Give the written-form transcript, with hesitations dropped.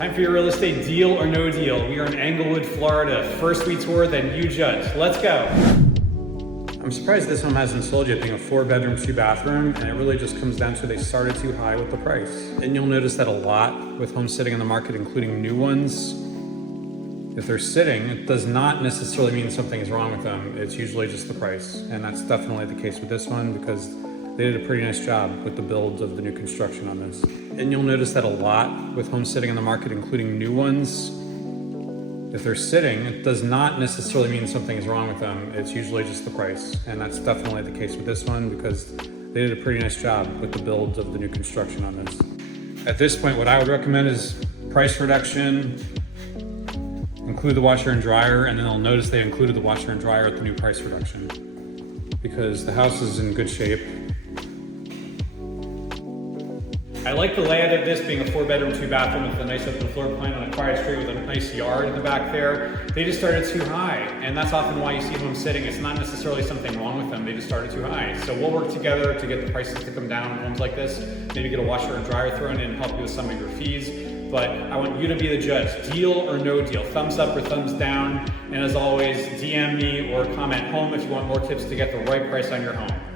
Time for your real estate deal or no deal. We are in Englewood, Florida. First we tour, then you judge. Let's go. I'm surprised this home hasn't sold yet, being a 4-bedroom, 2-bathroom, and it really just comes down to they started too high with the price. And you'll notice that a lot with homes sitting in the market, including new ones. If they're sitting, it does not necessarily mean something is wrong with them. It's usually just the price. And that's definitely the case with this one because they did a pretty nice job with the build of the new construction on this. And you'll notice that a lot with homes sitting in the market, including new ones. If they're sitting, it does not necessarily mean something is wrong with them. It's usually just the price. And that's definitely the case with this one because they did a pretty nice job with the build of the new construction on this. At this point, what I would recommend is price reduction, include the washer and dryer, and then they'll notice they included the washer and dryer at the new price reduction because the house is in good shape. I like the layout of this being a 4-bedroom, 2-bathroom with a nice open floor plan on a quiet street with a nice yard in the back there. They just started too high, and that's often why you see homes sitting. It's not necessarily something wrong with them, they just started too high. So we'll work together to get the prices to come down on homes like this, maybe get a washer and dryer thrown in and help you with some of your fees. But I want you to be the judge, deal or no deal, thumbs up or thumbs down. And as always, DM me or comment home if you want more tips to get the right price on your home.